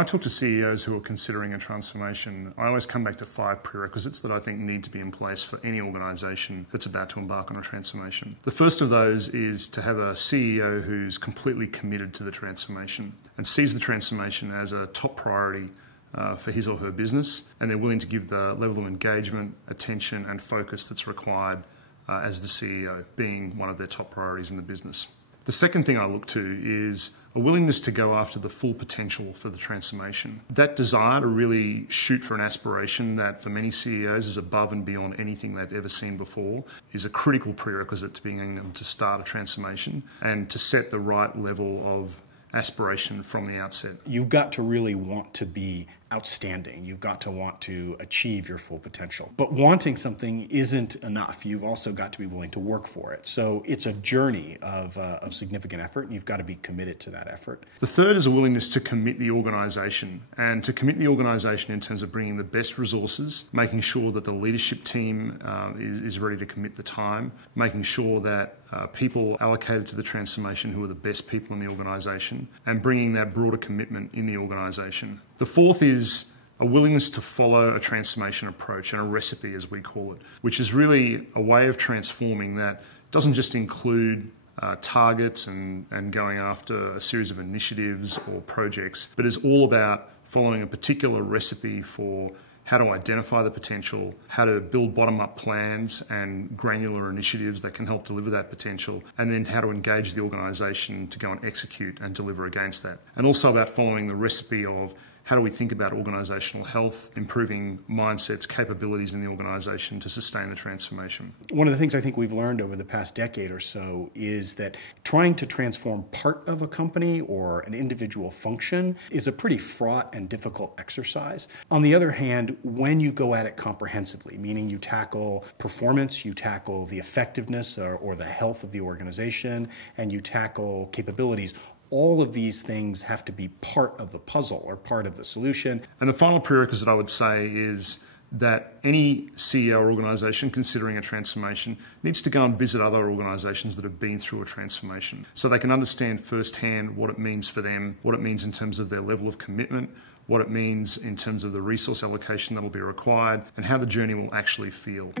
I talk to CEOs who are considering a transformation, I always come back to 5 prerequisites that I think need to be in place for any organisation that's about to embark on a transformation. The first of those is to have a CEO who's completely committed to the transformation and sees the transformation as a top priority for his or her business, and they're willing to give the level of engagement, attention and focus that's required as the CEO, being one of their top priorities in the business. The second thing I look to is a willingness to go after the full potential for the transformation. That desire to really shoot for an aspiration that for many CEOs is above and beyond anything they've ever seen before is a critical prerequisite to being able to start a transformation and to set the right level of aspiration from the outset. You've got to really want to be outstanding. You've got to want to achieve your full potential. But wanting something isn't enough. You've also got to be willing to work for it. So it's a journey of significant effort, and you've got to be committed to that effort. The third is a willingness to commit the organisation, and to commit the organisation in terms of bringing the best resources, making sure that the leadership team is ready to commit the time, making sure that people allocated to the transformation who are the best people in the organisation, and bringing that broader commitment in the organisation. The fourth is a willingness to follow a transformation approach and a recipe, as we call it, which is really a way of transforming that doesn't just include targets and going after a series of initiatives or projects, but is all about following a particular recipe for how to identify the potential, how to build bottom-up plans and granular initiatives that can help deliver that potential, and then how to engage the organisation to go and execute and deliver against that. And also about following the recipe of how do we think about organisational health, improving mindsets, capabilities in the organisation to sustain the transformation. One of the things I think we've learned over the past decade or so is that trying to transform part of a company or an individual function is a pretty fraught and difficult exercise. On the other hand, when you go at it comprehensively, meaning you tackle performance, you tackle the effectiveness or the health of the organisation, and you tackle capabilities, all of these things have to be part of the puzzle or part of the solution. And the final prerequisite I would say is that any CEO or organisation considering a transformation needs to go and visit other organisations that have been through a transformation so they can understand firsthand what it means for them, what it means in terms of their level of commitment, what it means in terms of the resource allocation that will be required, and how the journey will actually feel.